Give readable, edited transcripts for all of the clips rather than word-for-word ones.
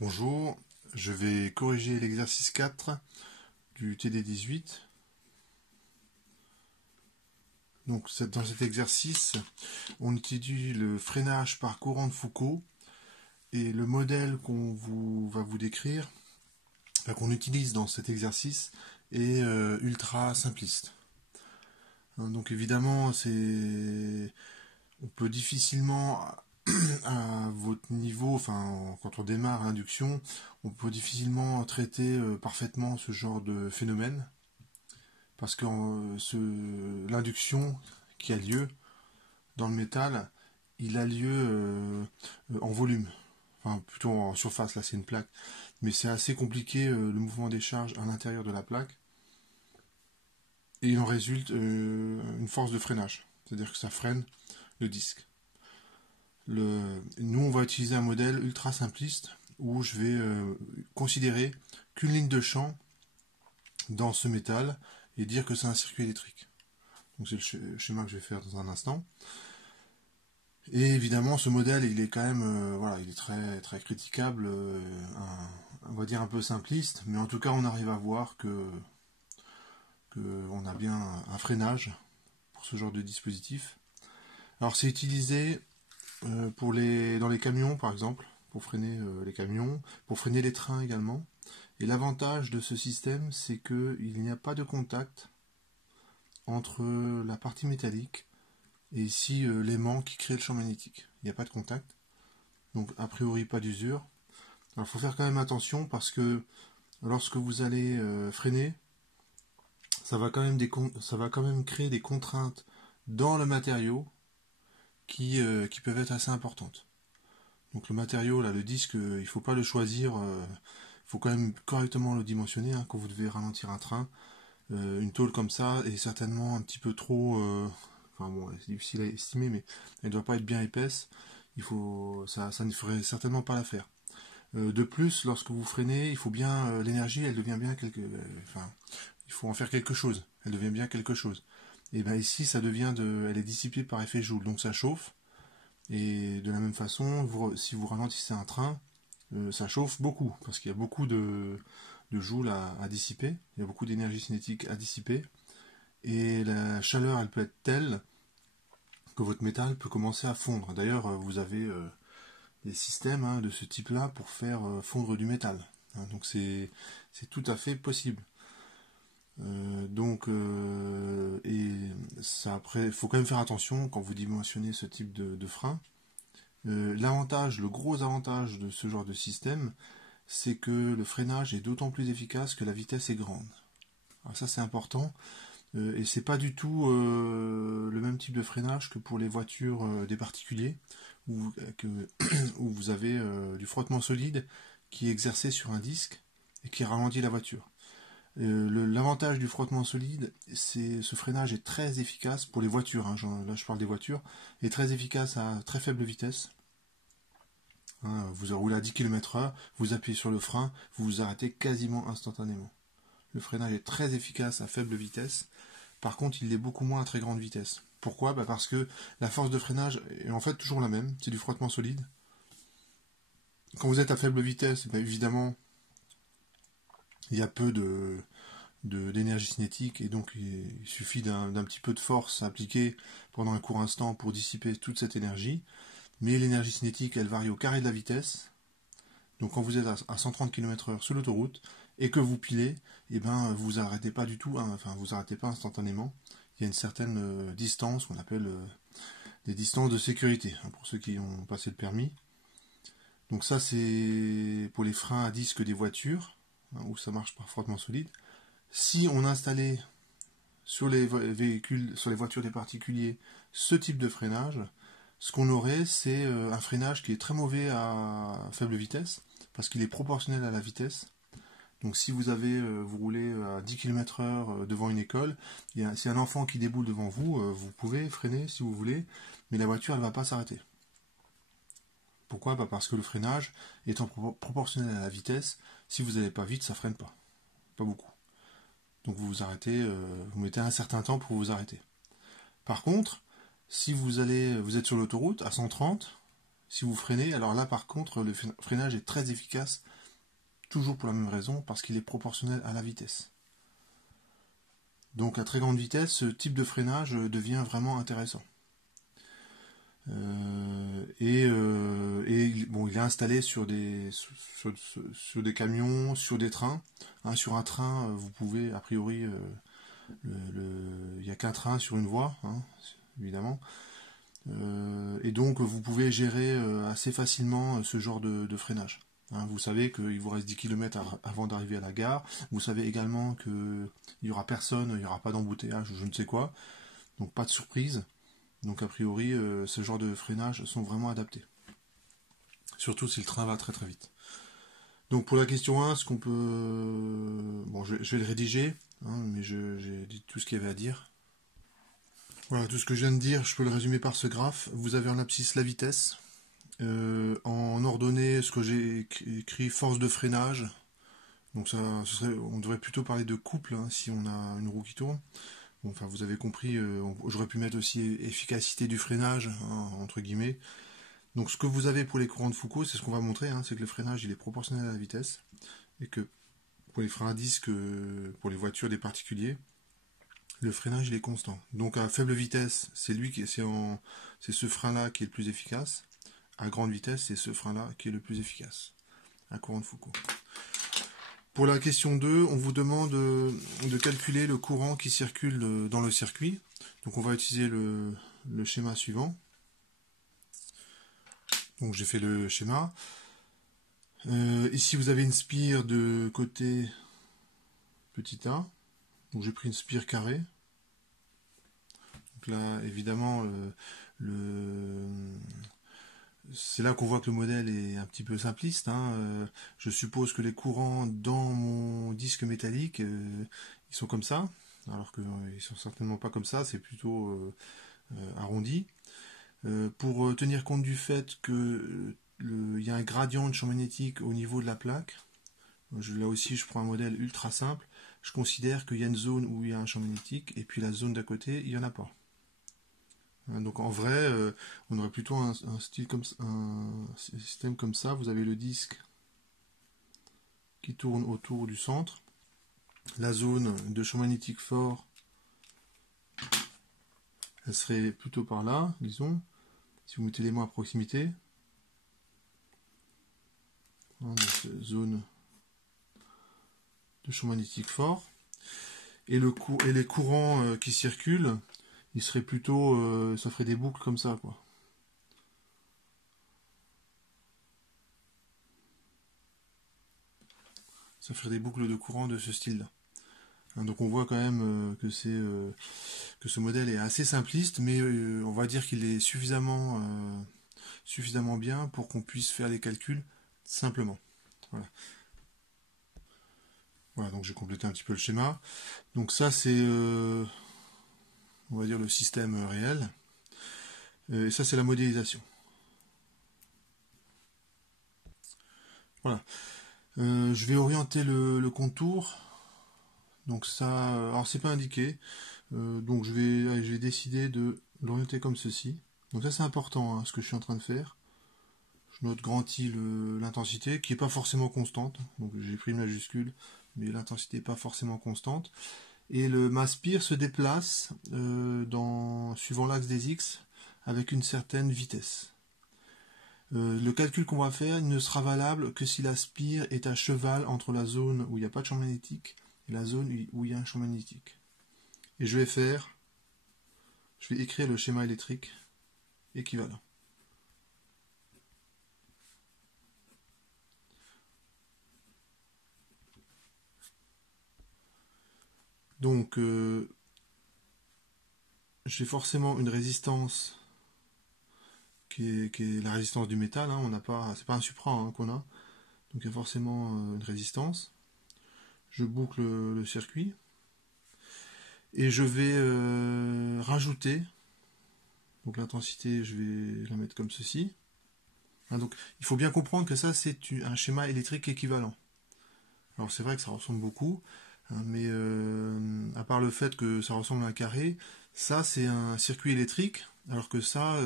Bonjour, je vais corriger l'exercice 4 du TD18. Donc dans cet exercice, on utilise le freinage par courant de Foucault et le modèle va vous décrire, qu'on utilise dans cet exercice est ultra simpliste. Donc évidemment, on peut difficilement à votre niveau, enfin quand on démarre l'induction, on peut difficilement traiter parfaitement ce genre de phénomène parce que l'induction qui a lieu dans le métal, il a lieu en volume, enfin plutôt en surface, là c'est une plaque, mais c'est assez compliqué le mouvement des charges à l'intérieur de la plaque et il en résulte une force de freinage, c'est-à-dire que ça freine le disque. Nous, on va utiliser un modèle ultra simpliste où je vais considérer qu'une ligne de champ dans ce métal et dire que c'est un circuit électrique. Donc c'est le schéma que je vais faire dans un instant. Et évidemment, ce modèle, il est quand même, voilà, il est très très critiquable, on va dire un peu simpliste, mais en tout cas, on arrive à voir que on a bien un freinage pour ce genre de dispositif. Alors c'est utilisé dans les camions par exemple, pour freiner les camions, pour freiner les trains également. Et l'avantage de ce système, c'est qu'il n'y a pas de contact entre la partie métallique et ici l'aimant qui crée le champ magnétique. Il n'y a pas de contact, donc a priori pas d'usure. Alors il faut faire quand même attention parce que lorsque vous allez freiner, ça va quand même créer des contraintes dans le matériau qui peuvent être assez importantes. Donc le matériau, là, le disque, il ne faut pas le choisir, il faut quand même correctement le dimensionner quand vous devez ralentir un train. Une tôle comme ça est certainement un petit peu trop... enfin bon, c'est difficile à estimer, mais elle ne doit pas être bien épaisse. Ça ne ferait certainement pas l'affaire. De plus, lorsque vous freinez, il faut bien... l'énergie, elle devient bien enfin, il faut en faire quelque chose. Elle devient bien quelque chose. Et bien ici, elle est dissipée par effet Joule, donc ça chauffe. Et de la même façon, si vous ralentissez un train, ça chauffe beaucoup, parce qu'il y a beaucoup de joules à dissiper, il y a beaucoup d'énergie cinétique à dissiper, et la chaleur, elle peut être telle que votre métal peut commencer à fondre. D'ailleurs, vous avez des systèmes de ce type-là pour faire fondre du métal. Donc c'est tout à fait possible. Et ça après, il faut quand même faire attention quand vous dimensionnez ce type de frein. Le gros avantage de ce genre de système, c'est que le freinage est d'autant plus efficace que la vitesse est grande. Alors ça c'est important, et c'est pas du tout le même type de freinage que pour les voitures des particuliers, où vous avez du frottement solide qui est exercé sur un disque et qui ralentit la voiture. L'avantage du frottement solide, c'est ce freinage est très efficace pour les voitures, là je parle des voitures, est très efficace à très faible vitesse. Vous roulez à 10 km/h, vous appuyez sur le frein, vous vous arrêtez quasiment instantanément. Le freinage est très efficace à faible vitesse, par contre il l'est beaucoup moins à très grande vitesse. Pourquoi ? Parce que la force de freinage est en fait toujours la même, c'est du frottement solide. Quand vous êtes à faible vitesse, évidemment, il y a peu d'énergie cinétique et donc il suffit d'un petit peu de force appliquée pendant un court instant pour dissiper toute cette énergie. Mais l'énergie cinétique, elle varie au carré de la vitesse. Donc quand vous êtes à 130 km/h sur l'autoroute et que vous pilez, vous vous arrêtez pas du tout, enfin vous arrêtez pas instantanément. Il y a une certaine distance qu'on appelle des distances de sécurité, pour ceux qui ont passé le permis. Donc ça c'est pour les freins à disque des voitures, où ça marche par frottement solide. Si on installait sur les véhicules, sur les voitures des particuliers, ce type de freinage, ce qu'on aurait, c'est un freinage qui est très mauvais à faible vitesse, parce qu'il est proportionnel à la vitesse. Donc si vous roulez à 10 km/h devant une école, c'est un enfant qui déboule devant vous, vous pouvez freiner si vous voulez, mais la voiture elle ne va pas s'arrêter. Pourquoi ? Parce que le freinage étant proportionnel à la vitesse, si vous n'allez pas vite, ça freine pas. Pas beaucoup. Donc vous vous arrêtez, vous mettez un certain temps pour vous arrêter. Par contre, si vous êtes sur l'autoroute à 130, si vous freinez, alors là par contre le freinage est très efficace, toujours pour la même raison, parce qu'il est proportionnel à la vitesse. Donc à très grande vitesse, ce type de freinage devient vraiment intéressant. Bon, il est installé sur des camions, sur des trains. Hein, sur un train, vous pouvez, a priori, il n'y a qu'un train sur une voie, hein, évidemment. Et donc vous pouvez gérer assez facilement ce genre de freinage. Hein, vous savez qu'il vous reste 10 km avant d'arriver à la gare. Vous savez également qu'il n'y aura personne, il n'y aura pas d'embouteillage ou je ne sais quoi. Donc pas de surprise. Donc a priori, ce genre de freinage sont vraiment adaptés. Surtout si le train va très très vite. Donc pour la question 1, ce qu'on peut... Bon, je vais le rédiger, hein, mais j'ai dit tout ce qu'il y avait à dire. Voilà, tout ce que je viens de dire, je peux le résumer par ce graphe. Vous avez en abscisse la vitesse. En ordonnée, ce que j'ai écrit, force de freinage. Donc ça, on devrait plutôt parler de couple, hein, si on a une roue qui tourne. Bon, enfin, vous avez compris, j'aurais pu mettre aussi efficacité du freinage, hein, entre guillemets. Donc ce que vous avez pour les courants de Foucault, c'est ce qu'on va montrer, hein, c'est que le freinage il est proportionnel à la vitesse. Et que pour les freins à disque, pour les voitures des particuliers, le freinage il est constant. Donc à faible vitesse, c'est ce frein-là qui est le plus efficace. À grande vitesse, c'est ce frein-là qui est le plus efficace. Un courant de Foucault. Pour la question 2, on vous demande de calculer le courant qui circule dans le circuit. Donc on va utiliser le schéma suivant. Donc j'ai fait le schéma. Ici vous avez une spire de côté petit a. Donc j'ai pris une spire carrée. Donc là évidemment c'est là qu'on voit que le modèle est un petit peu simpliste. Hein. Je suppose que les courants dans mon disque métallique, ils sont comme ça, alors qu'ils ne sont certainement pas comme ça, c'est plutôt arrondi. Pour tenir compte du fait qu'il y a un gradient de champ magnétique au niveau de la plaque, là aussi je prends un modèle ultra simple, je considère qu'il y a une zone où il y a un champ magnétique, et puis la zone d'à côté, il n'y en a pas. Donc en vrai, on aurait plutôt un système comme ça. Vous avez le disque qui tourne autour du centre. La zone de champ magnétique fort, elle serait plutôt par là, disons. Si vous mettez les mains à proximité. Donc, zone de champ magnétique fort. Et les courants qui circulent, ils seraient plutôt... ça ferait des boucles comme ça, quoi. Ça ferait des boucles de courant de ce style-là. Donc on voit quand même que ce modèle est assez simpliste, mais on va dire qu'il est suffisamment bien pour qu'on puisse faire les calculs simplement. Voilà. Voilà, donc j'ai complété un petit peu le schéma. Donc ça c'est on va dire le système réel. Et ça c'est la modélisation. Voilà. Je vais orienter le contour. Donc ça, alors c'est pas indiqué. Donc je vais décider de l'orienter comme ceci. Donc ça c'est important, hein, ce que je suis en train de faire. Je note grand I l'intensité, qui n'est pas forcément constante. Donc j'ai pris une majuscule, mais l'intensité n'est pas forcément constante. Et ma spire se déplace suivant l'axe des X avec une certaine vitesse. Le calcul qu'on va faire ne sera valable que si la spire est à cheval entre la zone où il n'y a pas de champ magnétique et la zone où il y a un champ magnétique. Et je vais écrire le schéma électrique équivalent. Donc, j'ai forcément une résistance qui est la résistance du métal. Hein, c'est pas un supra hein, qu'on a. Donc il y a forcément une résistance. Je boucle le circuit et je vais rajouter. Donc l'intensité, je vais la mettre comme ceci. Hein, donc il faut bien comprendre que ça c'est un schéma électrique équivalent. Alors c'est vrai que ça ressemble beaucoup, hein, mais à part le fait que ça ressemble à un carré, ça c'est un circuit électrique, alors que ça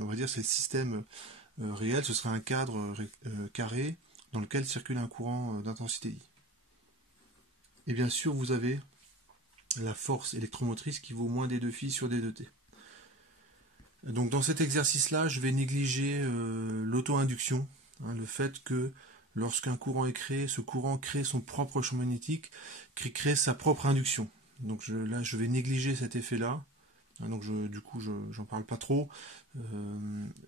on va dire c'est le système réel, ce serait un cadre carré dans lequel circule un courant d'intensité I. Et bien sûr, vous avez la force électromotrice qui vaut moins d2φ sur d2t. Donc dans cet exercice-là, je vais négliger l'auto-induction, hein, le fait que lorsqu'un courant est créé, ce courant crée son propre champ magnétique, crée sa propre induction. Donc là, je vais négliger cet effet-là. Donc du coup, j'en parle pas trop.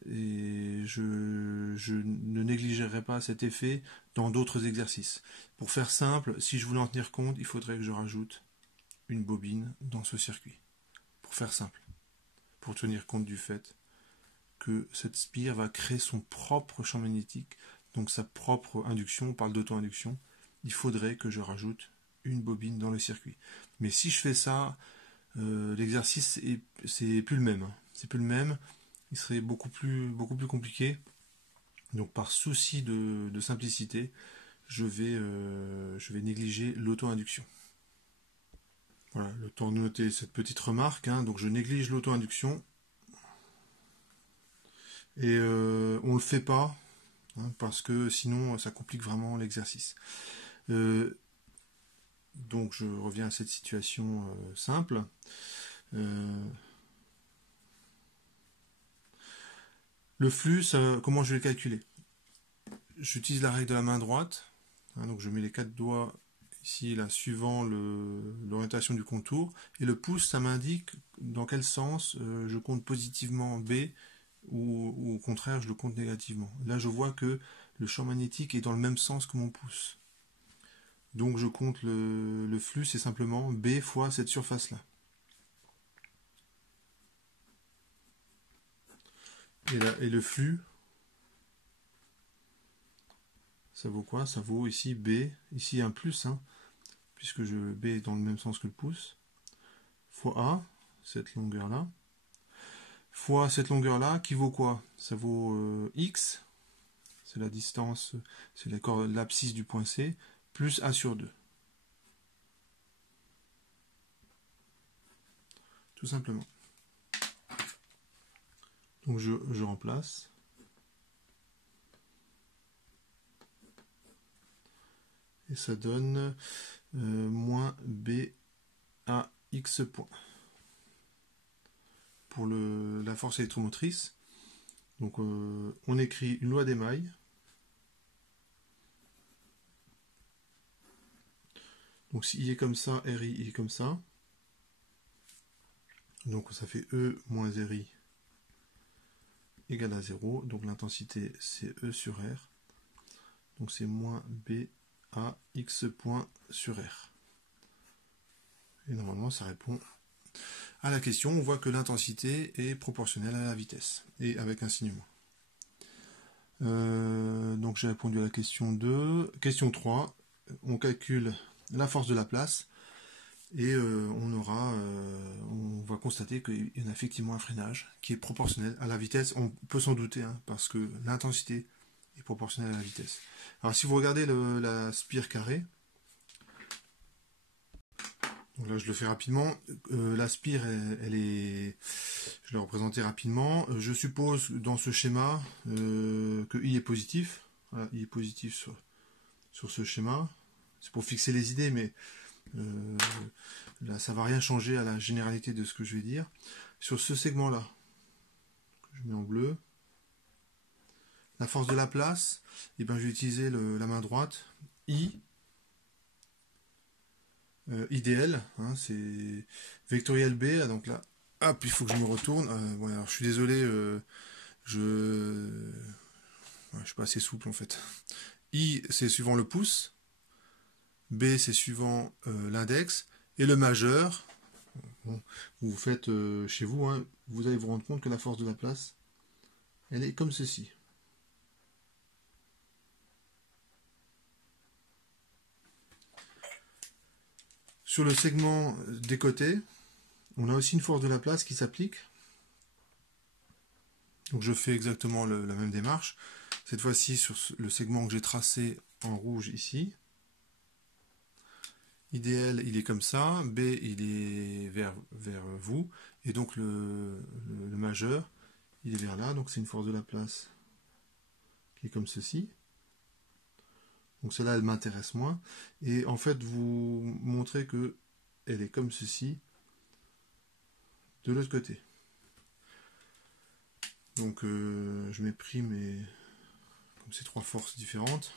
Et je ne négligerai pas cet effet dans d'autres exercices. Pour faire simple, si je voulais en tenir compte, il faudrait que je rajoute une bobine dans ce circuit. Pour faire simple. Pour tenir compte du fait que cette spire va créer son propre champ magnétique, donc sa propre induction, on parle d'auto-induction, il faudrait que je rajoute une bobine dans le circuit. Mais si je fais ça, l'exercice c'est plus le même. C'est plus le même, il serait beaucoup plus compliqué. Donc par souci de simplicité, je vais négliger l'auto-induction. Voilà, le temps de noter cette petite remarque. Hein. Donc je néglige l'auto-induction. Et on le fait pas, hein, parce que sinon ça complique vraiment l'exercice. Donc je reviens à cette situation simple. Le flux, comment je vais le calculer? J'utilise la règle de la main droite. Hein, donc je mets les 4 doigts ici, là, suivant l'orientation du contour. Et le pouce, ça m'indique dans quel sens je compte positivement B ou au contraire, je le compte négativement. Là, je vois que le champ magnétique est dans le même sens que mon pouce. Donc je compte le flux, c'est simplement B fois cette surface-là. Et le flux, ça vaut quoi? Ça vaut ici B, ici un plus, hein, puisque B est dans le même sens que le pouce, fois A, cette longueur-là, fois cette longueur-là, qui vaut quoi? Ça vaut X, c'est la distance, c'est l'abscisse du point C, plus A sur 2. Tout simplement. Donc je remplace. Et ça donne moins B à X points. Pour la force électromotrice, donc on écrit une loi d'émail. Donc si I est comme ça, RI est comme ça. Donc ça fait E moins RI égale à 0. Donc l'intensité c'est E sur R. Donc c'est moins B à X points sur R. Et normalement ça répond à la question. On voit que l'intensité est proportionnelle à la vitesse. Et avec un signe moins. Donc j'ai répondu à la question 2. Question 3. On calcule la force de la place. Et on va constater qu'il y a effectivement un freinage qui est proportionnel à la vitesse. On peut s'en douter, hein, parce que l'intensité est proportionnelle à la vitesse. Alors si vous regardez la spire carrée, donc là je le fais rapidement, la spire elle est, je l'ai représentée rapidement. Je suppose dans ce schéma que I est positif. Voilà, I est positif sur ce schéma. C'est pour fixer les idées, mais là, ça ne va rien changer à la généralité de ce que je vais dire. Sur ce segment-là, que je mets en bleu, la force de la place, et ben, je vais utiliser la main droite, I, IDL, hein, c'est vectoriel B, donc là, hop, il faut que je me retourne. Bon, alors, je suis désolé, je suis pas assez souple en fait. I, c'est suivant le pouce, B, c'est suivant l'index, et le majeur, bon, vous faites chez vous, hein, vous allez vous rendre compte que la force de la place, elle est comme ceci. Sur le segment des côtés, on a aussi une force de la place qui s'applique. Donc je fais exactement la même démarche. Cette fois-ci sur le segment que j'ai tracé en rouge ici. IDL, il est comme ça. B, il est vers vous. Et donc le majeur, il est vers là. Donc c'est une force de la place qui est comme ceci. Donc celle-là, elle m'intéresse moins. Et en fait, vous montrez que elle est comme ceci de l'autre côté. Donc je mets pris comme ces trois forces différentes.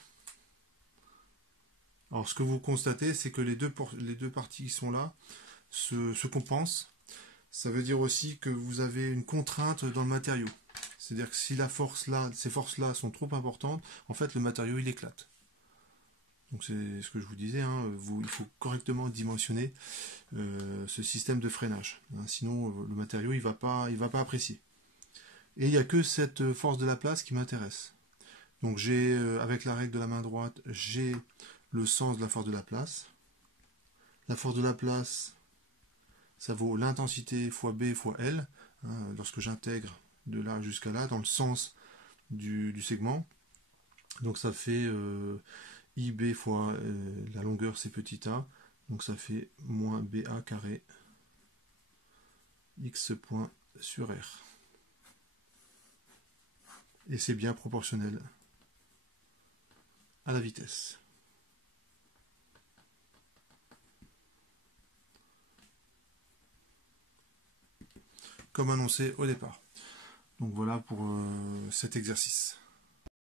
Alors ce que vous constatez, c'est que les deux parties qui sont là se compensent. Ça veut dire aussi que vous avez une contrainte dans le matériau. C'est-à-dire que si ces forces-là sont trop importantes, en fait le matériau il éclate. Donc c'est ce que je vous disais, hein, il faut correctement dimensionner ce système de freinage. Hein, sinon le matériau il va pas apprécier. Et il n'y a que cette force de la place qui m'intéresse. Donc j'ai, avec la règle de la main droite, j'ai le sens de la force de la place. La force de la place, ça vaut l'intensité fois B fois L, hein, lorsque j'intègre de là jusqu'à là, dans le sens du segment. Donc ça fait IB fois la longueur c'est petit a, donc ça fait moins BA carré X point sur R. Et c'est bien proportionnel à la vitesse. Comme annoncé au départ. Donc voilà pour cet exercice.